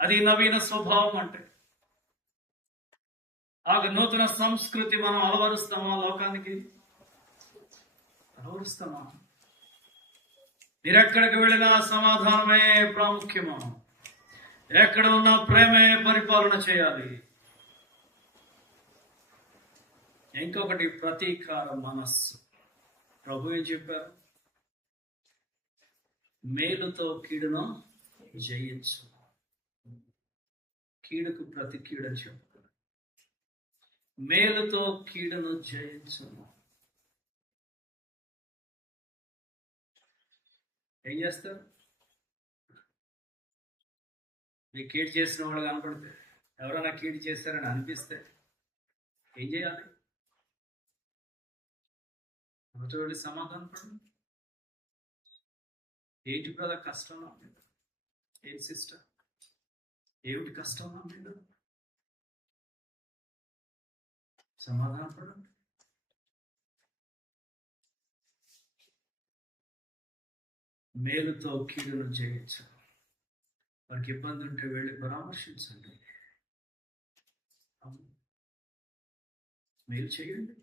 అది నవీన స్వభావం. అంటే ఆ నూతన సంస్కృతి మనం అలవరుస్తామా? లోకానికి అలవరుస్తామా? మీరెక్కడికి వెళ్ళినా సమాధానమే ప్రాముఖ్యమా? ఎక్కడ ఉన్నా ప్రేమే పరిపాలన చేయాలి. ఇంకొకటి, ప్రతీకార మనస్సు. ప్రభు ఏం చెప్పారు? మేలుతో కీడును జయించు. కీడుకు ప్రతి కీడని చెప్తారు. మేలుతో కీడును జయించు. ఏం చేస్తారు? మీ కీడు చేసిన వాళ్ళు కనపడితే, ఎవరైనా కీడు చేస్తారని అనిపిస్తే ఏం చేయాలి? ఒకటి సమాధానం పడండి. ఏంటి బ్రదర్ కష్టంలో ఉంది? ఏం సిస్టర్? ఏమిటి కష్టం నా మీద? సమాధానపడండి. మేలుతో కీడును చేయొచ్చు. వారికి ఇబ్బంది ఉంటే వెళ్ళి పరామర్శించండి. మేలు చేయండి,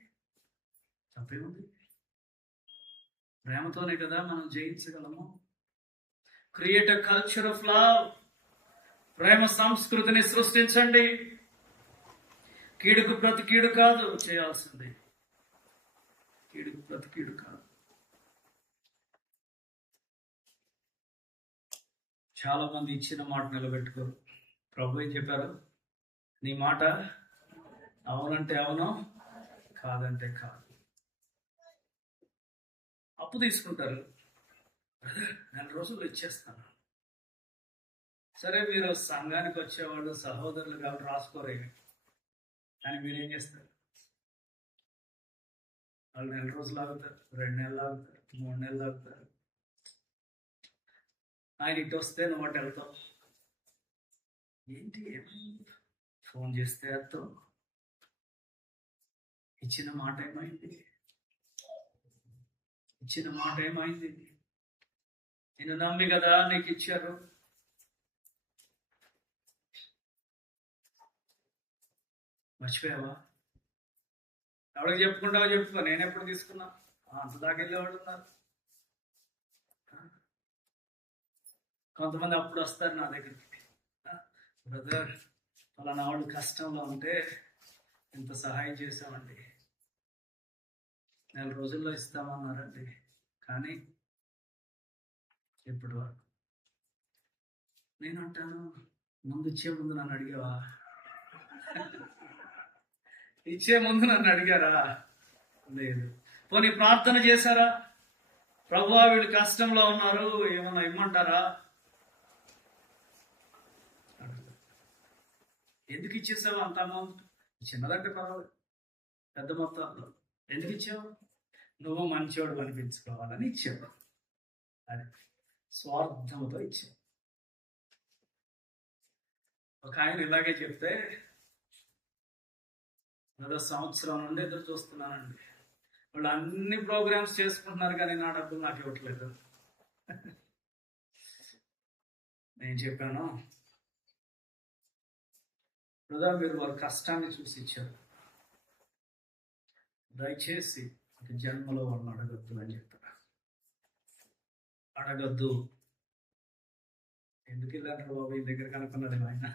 తప్పేముంది? ప్రేమతోనే కదా మనం జయించగలము. Create a culture of love. ప్రేమ సంస్కృతిని సృష్టించండి. కీడుకు ప్రతి కీడు కాదు చేయాల్సింది, కీడుకు ప్రతి కీడు కాదు. చాలా మంది ఇచ్చిన మాట నిలబెట్టుకోరు. ప్రభు ఏం చెప్పారు? నీ మాట అవునంటే అవును, కాదంటే కాదు. అప్పు తీసుకుంటారు. నెల రోజుల్లో ఇచ్చేస్తాను. సరే, మీరు సంఘానికి వచ్చేవాళ్ళు సహోదరులు కాబట్టి రాసుకోరే, కానీ మీరేం చేస్తారు? వాళ్ళు నెల రోజులు ఆగుతారు, 2 నెలలు ఆగుతారు, 3 నెలలు ఆగుతారు. ఆయన ఇటు వస్తే నువ్వు అటు వెళ్తావు. ఏంటి ఫోన్ చేస్తే అర్థం? ఇచ్చిన మాట ఏమైంది? ఇచ్చిన మాట ఏమైంది? నేను నమ్మి కదా నీకు ఇచ్చారు. మర్చిపోయావా? ఎవరికి చెప్పుకుంటావో చెప్పుకో. నేను ఎప్పుడు తీసుకున్నా? అంత దాకా వెళ్ళేవాళ్ళు ఉన్నారు. కొంతమంది అప్పుడు వస్తారు నా దగ్గరికి, బ్రదర్ ఫలానా వాళ్ళు కష్టంలో ఉంటే ఇంత సహాయం చేశామండి, 4 రోజుల్లో ఇస్తామన్నారండి, కానీ ఇప్పుడు నేను అంటాను, ఇచ్చే ముందు నన్ను అడిగావా? ఇచ్చే ముందు నన్ను అడిగారా? లేదు. పోనీ ప్రార్థన చేశారా? ప్రభువా వీళ్ళు కష్టంలో ఉన్నారు, ఏమన్నా ఇమ్మంటారా? ఎందుకు ఇచ్చేసావు అంత అమౌంట్? చిన్నదంటే పర్వాలేదు, పెద్ద మొత్తంలో ఎందుకు ఇచ్చావు? నువ్వు మంచివాడు అనిపించుకోవాలని ఇచ్చావు. అది స్వార్థంతో ఇచ్చావు. ఒక ఆయన ఇలాగే చెప్తే, ఏదో సంవత్సరం నుండి ఎదురు చూస్తున్నానండి, వాళ్ళు అన్ని ప్రోగ్రామ్స్ చేసుకుంటున్నారు కానీ నా డబ్బులు నాకు ఇవ్వట్లేదు. నేను చెప్పాను, బ్రదా మీరు వారి కష్టాన్ని చూసి ఇచ్చారు, దయచేసి ఒక జన్మలో వాళ్ళని అడగద్దు అని చెప్పారు. అడగద్దు. ఎందుకు వెళ్ళారు బాబు ఈ దగ్గర కనుక్కున్నాడు ఆయన.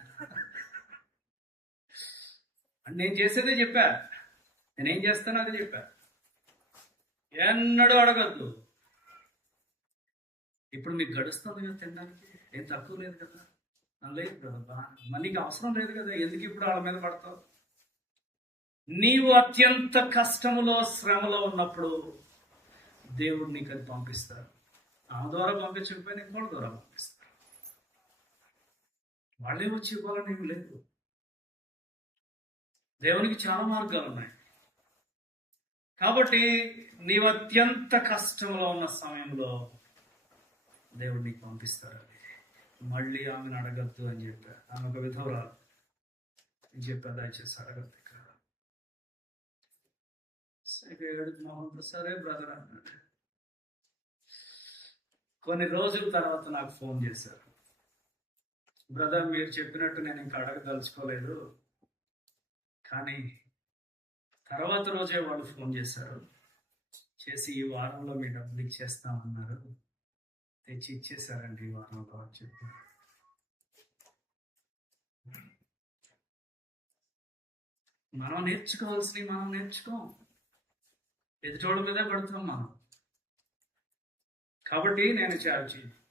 నేను చేసేదే చెప్పా, నేనేం చేస్తానో అదే చెప్పా. ఎన్నడూ అడగద్దు. ఇప్పుడు మీకు గడుస్తుంది కదా, తినడానికి ఏం తక్కువ లేదు కదా, లేదు కదా, మనీకి అవసరం లేదు కదా, ఎందుకు ఇప్పుడు వాళ్ళ మీద పడతావు? నీవు అత్యంత కష్టములో శ్రమలో ఉన్నప్పుడు దేవుడు నీకు అది పంపిస్తారు. ఆ ద్వారా పంపించకపోయినా ఇంకోటి ద్వారా పంపిస్తారు. వాళ్ళే వచ్చి ఇవ్వాలని ఏమి లేదు. దేవునికి చాలా మార్గాలు ఉన్నాయి. కాబట్టి నీవు అత్యంత కష్టంలో ఉన్న సమయంలో దేవుడు నీకు పంపిస్తారు. మళ్ళీ ఆమెను అడగద్దు అని చెప్పా. ఆమె ఒక విధవరాలు అని చెప్పా, దయచేసి అడగద్దు. సరే బ్రదర్ అన్నాడు. కొన్ని రోజుల తర్వాత నాకు ఫోన్ చేశారు, బ్రదర్ మీరు చెప్పినట్టు నేను ఇంకా అడగదలుచుకోలేదు, కానీ తర్వాత రోజే వాళ్ళు ఫోన్ చేశారు, చేసి ఈ వారంలో మీ డబ్బులు ఇచ్చేస్తామన్నారు, తెచ్చి ఇచ్చేసారండి ఈ వారంలో అని చెప్పారు. మనం నేర్చుకోవాల్సినవి మనం నేర్చుకోం, ఎదుటోళ్ళ మీదే పడుతున్నాం మనం. కాబట్టి నేను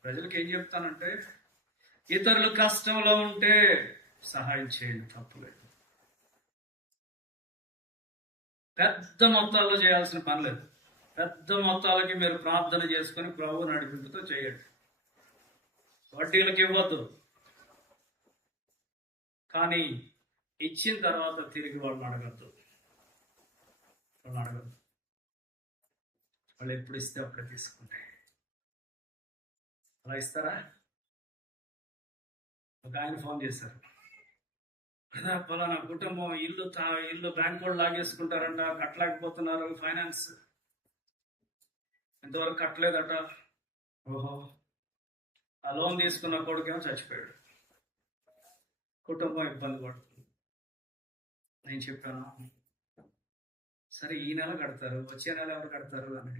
ప్రజలకు ఏం చెప్తానంటే, ఇతరులు కష్టంలో ఉంటే సహాయం చేయండి, తప్పులేదు. పెద్ద మొత్తాల్లో చేయాల్సిన పని లేదు. పెద్ద మొత్తాలకి మీరు ప్రార్థన చేసుకొని ప్రభు నడిపింపుతో చేయండి. వడ్డీలకు ఇవ్వద్దు, కానీ ఇచ్చిన తర్వాత తిరిగి వాళ్ళని అడగద్దు. వాళ్ళు ఎప్పుడు ఇస్తే అప్పుడే తీసుకుంటే. అలా ఇస్తారా? ఒక ఆయన ఫోన్ చేశారు, కదా పలానా కుటుంబం ఇల్లు బ్యాంక్ వాళ్ళు లాగేసుకుంటారంట, కట్టలేకపోతున్నారు, ఫైనాన్స్ ఇంతవరకు కట్టలేదట. ఓహో, ఆ లోన్ తీసుకున్న కొడుకేమో చచ్చిపోయాడు, కుటుంబం ఇబ్బంది పడుతుంది. నేను చెప్పాను, సరే ఈ నెల కడతారు, వచ్చే నెల ఎవరు కడతారు అని.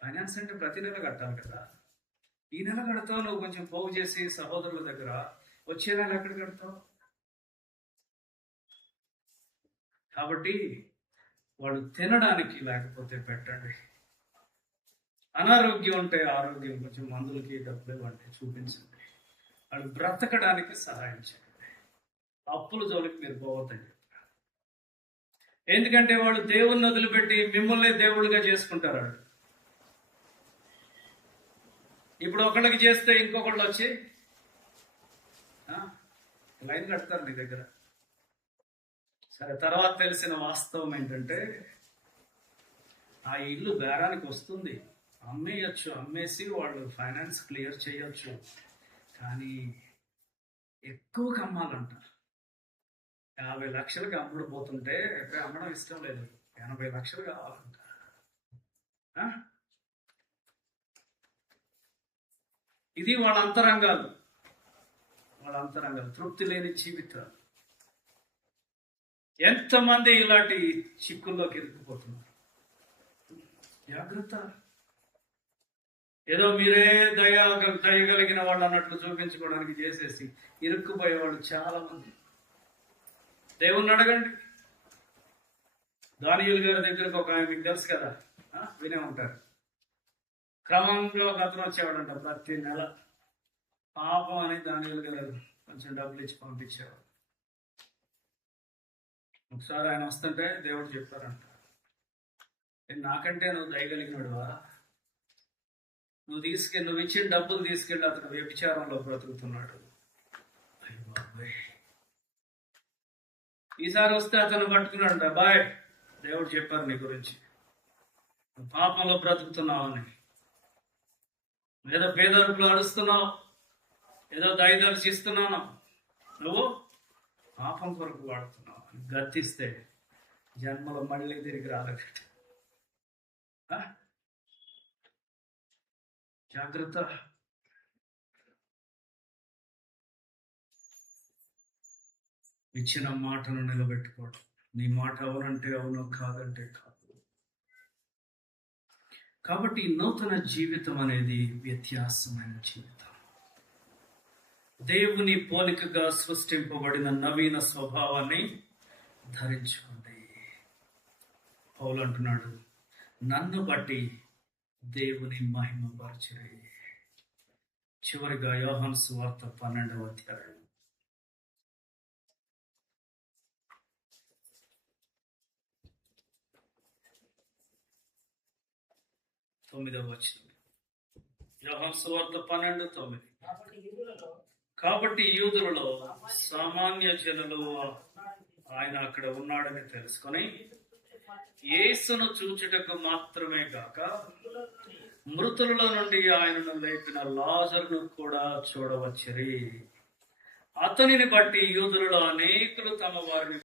ఫైనాన్స్ అంటే ప్రతి నెల కట్టాలి కదా. ఈ నెల కడతావు, నువ్వు కొంచెం పోగు చేసి సహోదరుల దగ్గర, వచ్చే నెల ఎక్కడ కడతావు? కాబట్టి వాడు తినడానికి లేకపోతే పెట్టండి, అనారోగ్యం ఉంటే ఆరోగ్యం, కొంచెం మందులకి డబ్బులు ఇవ్వండి, చూపించండి, వాడు బ్రతకడానికి సహాయం చేయండి. అప్పుల జోలికి మీరు పోవద్దండి. ఎందుకంటే వాళ్ళు దేవుణ్ణి వదిలిపెట్టి మిమ్మల్ని దేవుళ్ళుగా చేసుకుంటారు. వాళ్ళు ఇప్పుడు ఒకళ్ళకి చేస్తే ఇంకొకళ్ళు వచ్చి లైన్ కడతారు నీ దగ్గర. సరే, తర్వాత తెలిసిన వాస్తవం ఏంటంటే ఆ ఇల్లు బేరానికి వస్తుంది, అమ్మేయచ్చు, అమ్మేసి వాళ్ళు ఫైనాన్స్ క్లియర్ చేయొచ్చు, కానీ ఎక్కువకి అమ్మాలంట. 50 లక్షలకి అమ్ముడు పోతుంటే అమ్మడం ఇష్టం లేదు, 80 లక్షలు కావాలంట. ఇది వాళ్ళ అంతరంగాలు, తృప్తి లేని జీవితాలు. ఎంతమంది ఇలాంటి చిక్కుల్లోకి ఇరుక్కుపోతున్నారు. జాగ్రత్త. ఏదో మీరే దయగలిగిన వాళ్ళు అన్నట్లు చూపించుకోవడానికి చేసేసి ఇరుక్కుపోయేవాళ్ళు చాలా మంది. దేవుణ్ణి అడగండి. దానియేలు గారి దగ్గరకు ఒక ఆయన, మీకు తెలుసు కదా, వినే ఉంటారు, క్రమంలో ఒక అతను వచ్చేవాడంట, ప్రతి నెల పాపం అని దానియేలు గారు కొంచెం డబ్బులు ఇచ్చి పంపించేవాడు. ఒకసారి ఆయన వస్తుంటే దేవుడు చెప్పారంట, నాకంటే నువ్వు దయగలిగినడువా, నువ్వు ఇచ్చిన డబ్బులు తీసుకెళ్ళి అతను వ్యభిచారంలో బ్రతుకుతున్నాడు. అయ్య బాబాయ్. ఈసారి వస్తే అతను పట్టుకున్నాడంట, బాయ్ దేవుడు చెప్పారు నీ గురించి, నువ్వు పాపంలో బ్రతుకుతున్నావు అని, ఏదో పేదరుపులు అడుస్తున్నావు, ఏదో దయదర్శిస్తున్నాను, నువ్వు పాపం కొరకు వాడుతున్నావు అని గర్తిస్తే జన్మలో మళ్ళీ తిరిగి రాలగట్టు. జాగ్రత్త. ఇచ్చిన మాటను నిలబెట్టుకోవడం. నీ మాట అవునంటే అవును, కాదంటే కాదు. కాబట్టి నూతన జీవితం అనేది వ్యత్యాసమైన జీవితం. దేవుని పోలికగా సృష్టింపబడిన నవీన స్వభావాన్ని ధరించుకోండి. పౌలు అంటున్నాడు, నన్ను బట్టి దేవుని మహిమపరచుడి. చివరిగా యోహాను సువార్త 12వ అధ్యాయం 9వ వచనం. యోహాను సువార్త 12:9. కాబట్టి యూదులలో సామాన్య జనులు ఆయన అక్కడ ఉన్నాడని తెలుసుకొని యేసును చూచుటకు మాత్రమే గాక మృతులలో నుండి ఆయనను లేపిన లాజరును కూడా చూడవచ్చిరి. అతనిని బట్టి యూదులలో అనేకులు తమ వారిని